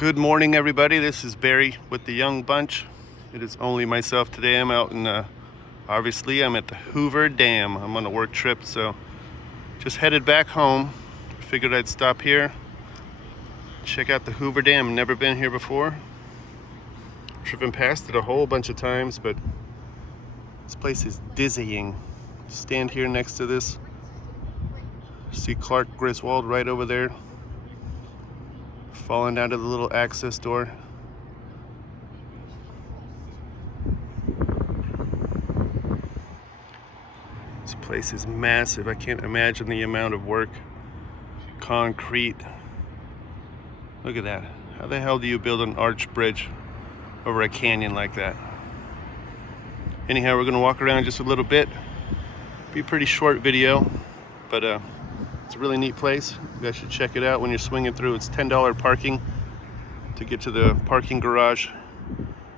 Good morning, everybody. This is Barry with the Young Bunch. It is only myself today. I'm out in, obviously, I'm at the Hoover Dam. I'm on a work trip, so just headed back home. Figured I'd stop here, check out the Hoover Dam. Never been here before. Driven past it a whole bunch of times, but this place is dizzying. Stand here next to this. See Clark Griswold right over there, falling down to the little access door. This place is massive. I can't imagine the amount of work. Concrete. Look at that. How the hell do you build an arch bridge over a canyon like that? Anyhow, we're gonna walk around just a little bit. Be a pretty short video, but it's a really neat place. You guys should check it out when you're swinging through. It's $10 parking to get to the parking garage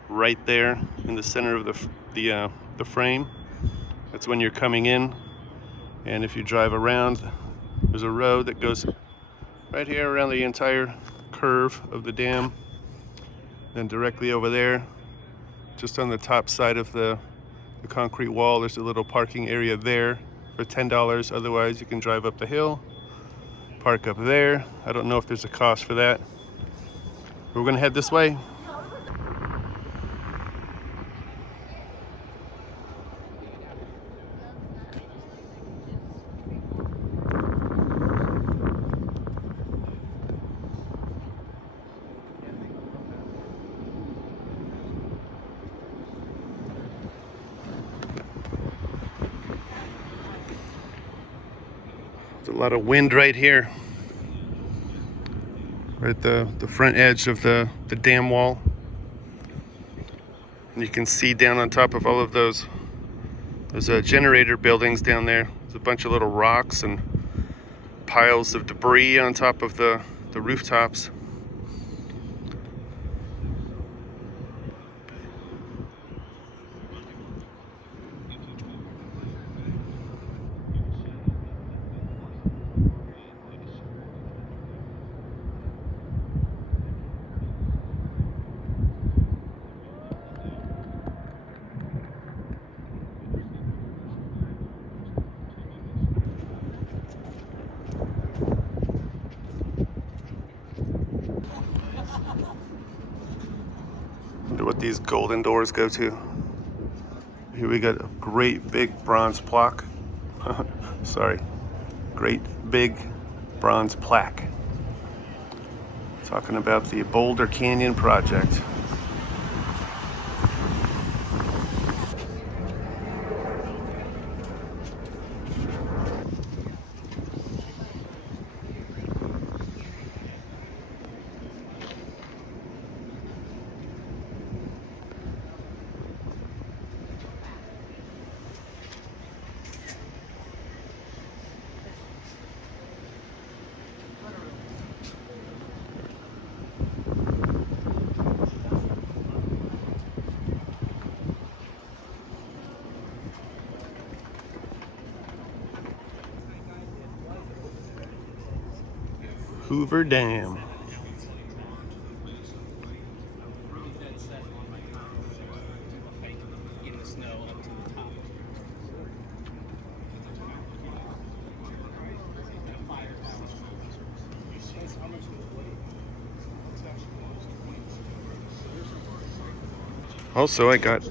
right there in the center of the frame. That's when you're coming in. And if you drive around, there's a road that goes right here around the entire curve of the dam. Then directly over there, just on the top side of the concrete wall, there's a little parking area there for $10. Otherwise, you can drive up the hill, park up there. I don't know if there's a cost for that. We're gonna head this way. There's a lot of wind right here. Right at the front edge of the dam wall. And you can see down on top of all of those generator buildings down there. There's a bunch of little rocks and piles of debris on top of the rooftops. Wonder what these golden doors go to. Here we got a great big bronze plaque. Sorry, great big bronze plaque. Talking about the Boulder Canyon project. Hoover Dam. Also, I got a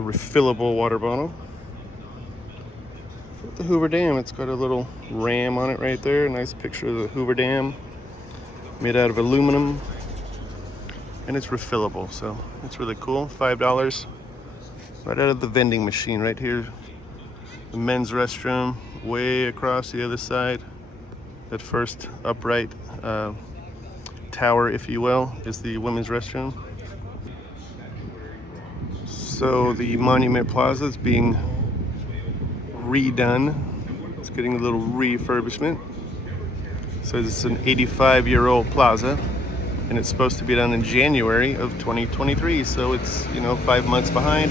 refillable water bottle for the Hoover Dam. It's got a little ram on it right there. A nice picture of the Hoover Dam, made out of aluminum, and it's refillable, so it's really cool. $5 right out of the vending machine right here. The men's restroom way across the other side. That first upright tower, if you will, is the women's restroom. So the Monument Plaza is being redone. It's getting a little refurbishment. So it's an 85-year-old plaza, and it's supposed to be done in January of 2023. So it's, 5 months behind.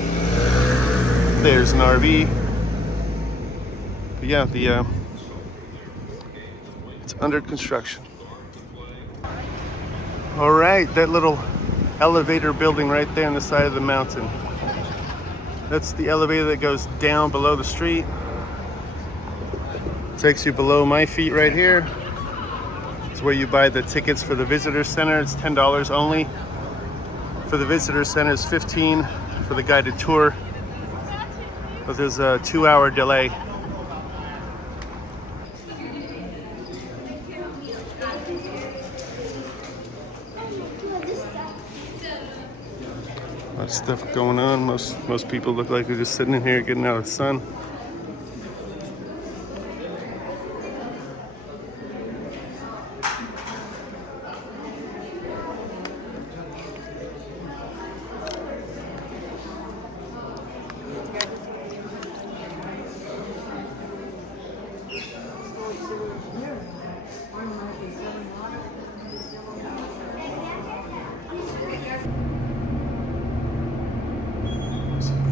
There's an RV. But yeah, it's under construction. All right, that little elevator building right there on the side of the mountain. That's the elevator that goes down below the street. Takes you below my feet right here. It's where you buy the tickets for the visitor center. It's $10 only. For the visitor center, it's $15 for the guided tour. But there's a 2-hour delay. A lot of stuff going on. Most people look like they're just sitting in here getting out of the sun.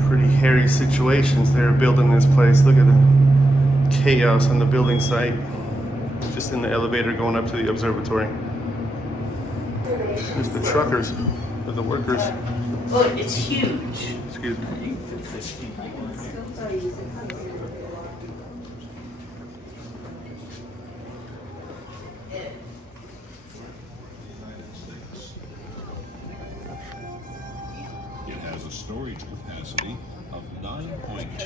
Pretty hairy situations there building this place. Look at the chaos on the building site. Just in the elevator going up to the observatory. There's the truckers, or the workers. Oh, it's huge. Excuse me. It has a storage capacity of 9.2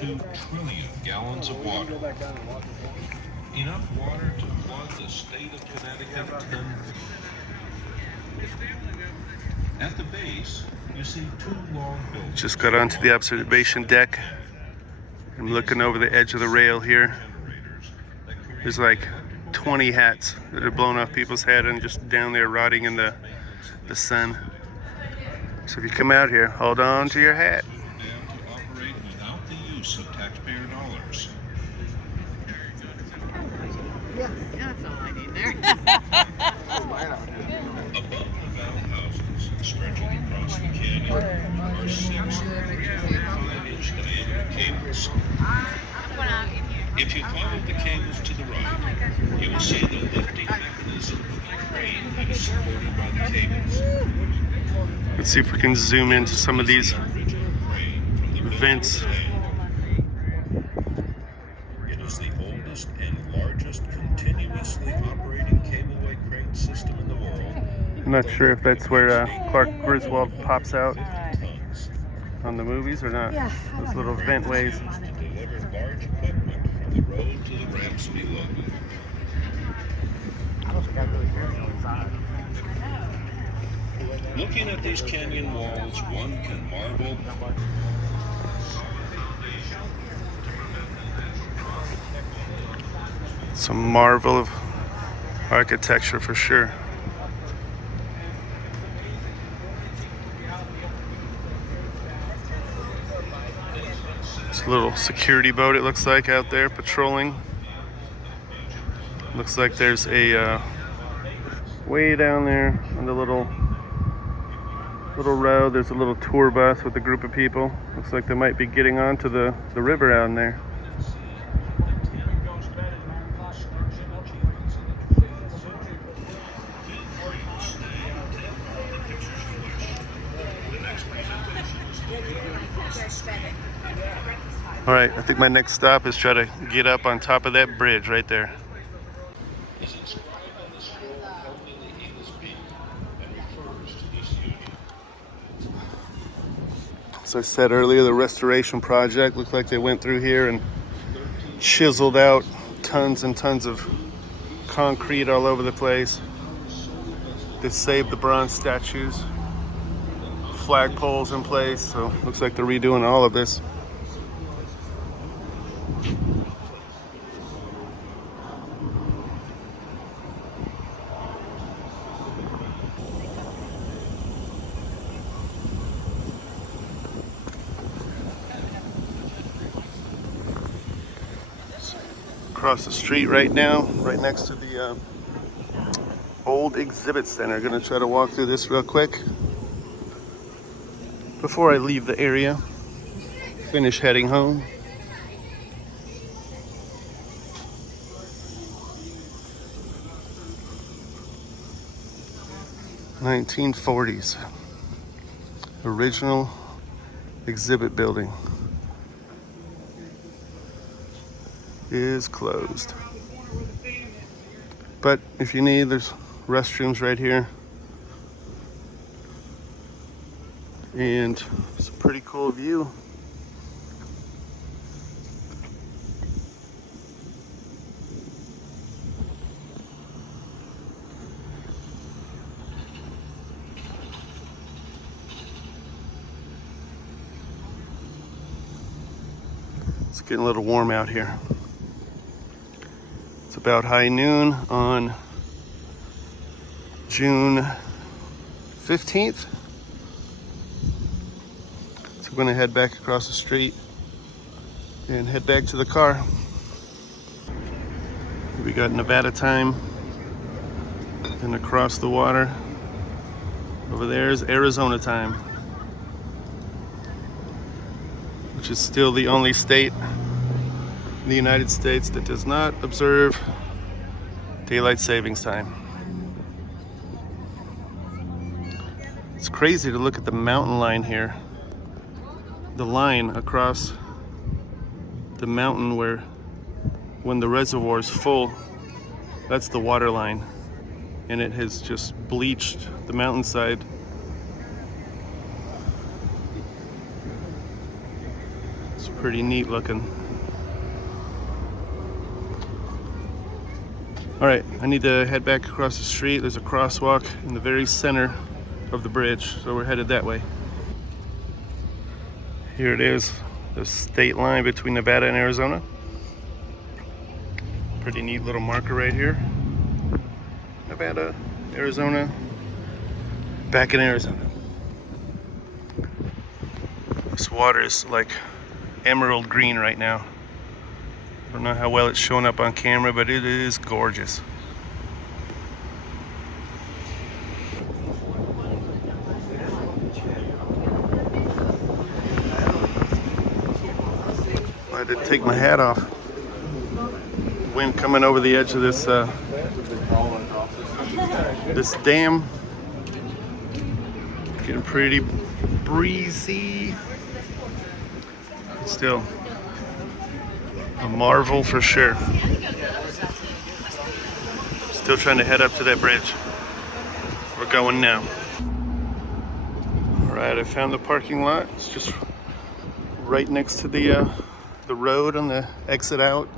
trillion gallons of water. Enough water to flood the state of Connecticut 10. At the base, you see 2 long buildings. Just got onto the observation deck. I'm looking over the edge of the rail here. There's like 20 hats that are blown off people's head and just down there rotting in the sun. So if you come out here, hold on to your hat. To operate without the use of taxpayer dollars. Yeah, that's all I need there. Above the valve houses stretching across the canyon are 6 3.5-inch diameter cables. If you follow the cables to the right, you will see the lifting mechanism of the crane that is supported by the cables. Let's see if we can zoom into some of these vents. It is the oldest and largest continuously operating cableway crane system in the world. I'm not sure if that's where Clark Griswold pops out on the movies or not. Those little vent ways. To deliver large equipment from the road to the ramps below. Looking at these canyon walls, one can marvel. Some marvel of architecture for sure. This little security boat, it looks like, out there patrolling. Looks like there's a way down there on the little road. There's a little tour bus with a group of people. Looks like they might be getting onto the river down there. All right, I think my next stop is try to get up on top of that bridge right there. As I said earlier, the restoration project looked like they went through here and chiseled out tons and tons of concrete all over the place. They saved the bronze statues, flagpoles in place, so looks like they're redoing all of this. Across the street right now, right next to the old exhibit center. Gonna try to walk through this real quick before I leave the area, finish heading home. 1940s. Original exhibit building is closed. But if you need, there's restrooms right here. And it's a pretty cool view. It's getting a little warm out here. It's about high noon on June 15th. So we're gonna head back across the street and head back to the car. We got Nevada time, and across the water over there is Arizona time, which is still the only state in the United States that does not observe daylight savings time. It's crazy to look at the mountain line here. The line across the mountain where when the reservoir is full, that's the water line. And it has just bleached the mountainside. It's pretty neat looking. All right, I need to head back across the street. There's a crosswalk in the very center of the bridge, so we're headed that way. Here it is, the state line between Nevada and Arizona. Pretty neat little marker right here. Nevada, Arizona, back in Arizona. This water is like emerald green right now. I don't know how well it's showing up on camera, but it is gorgeous. I had to take my hat off. Wind coming over the edge of this this dam. Getting pretty breezy. Still a marvel for sure. Still trying to head up to that bridge. We're going now. All right, I found the parking lot. It's just right next to the road on the exit out.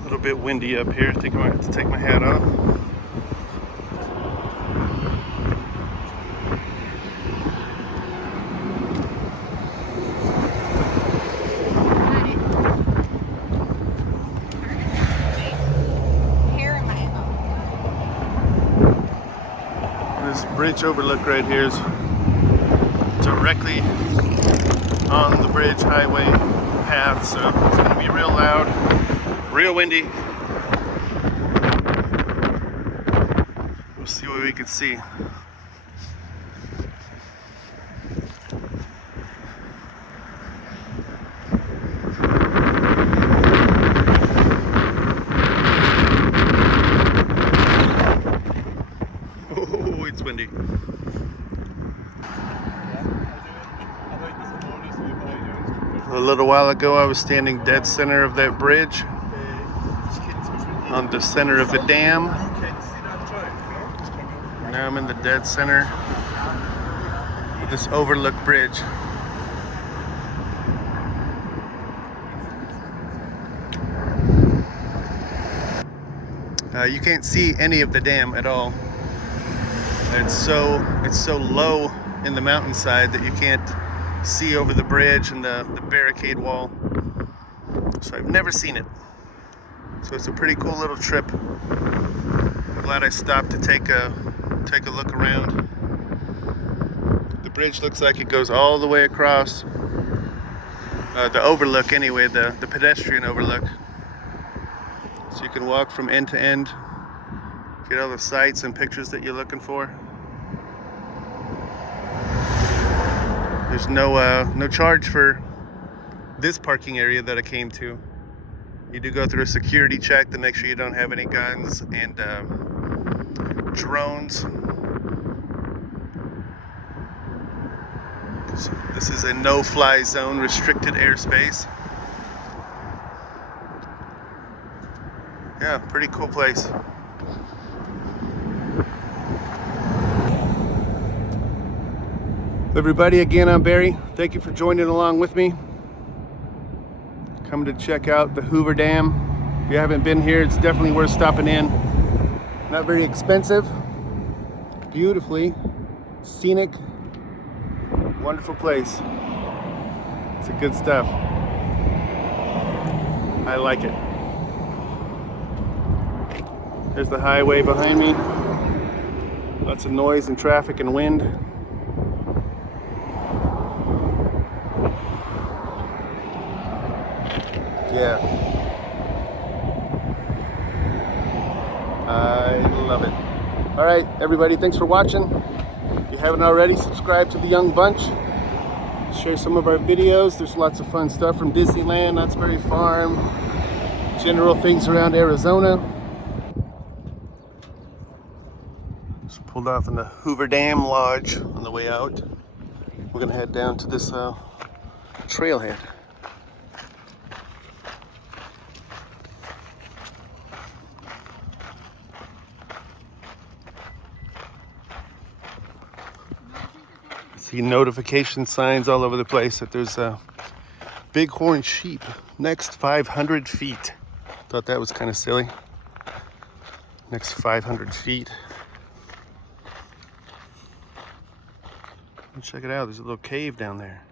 A little bit windy up here. I think I might have to take my hat off. This bridge overlook right here is directly on the bridge highway path, so it's going to be real loud, real windy. We'll see what we can see. Oh, it's windy. A little while ago, I was standing dead center of that bridge, on the center of the dam. Now I'm in the dead center of this overlook bridge. You can't see any of the dam at all. It's so low in the mountainside that you can't see over the bridge and the barricade wall. So I've never seen it. So it's a pretty cool little trip. I'm glad I stopped to take a look around. The bridge looks like it goes all the way across. The overlook anyway, the pedestrian overlook. So you can walk from end to end, get all the sights and pictures that you're looking for. There's no charge for this parking area that I came to. You do go through a security check to make sure you don't have any guns and drones. So this is a no-fly zone, restricted airspace. Yeah, pretty cool place. Everybody, again, I'm Barry. Thank you for joining along with me. Come to check out the Hoover Dam. If you haven't been here, it's definitely worth stopping in. Not very expensive. Beautifully scenic, wonderful place. It's a good stuff. I like it. There's the highway behind me. Lots of noise and traffic and wind. Yeah. I love it. All right, everybody, thanks for watching. If you haven't already, subscribe to The Young Bunch. Share some of our videos. There's lots of fun stuff from Disneyland, Knott's Berry Farm, general things around Arizona. Just pulled off in the Hoover Dam Lodge on the way out. We're gonna head down to this trailhead. See notification signs all over the place that there's bighorn sheep next 500 feet. Thought that was kind of silly. Next 500 feet. Check it out, there's a little cave down there.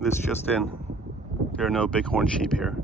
This just in, there are no bighorn sheep here.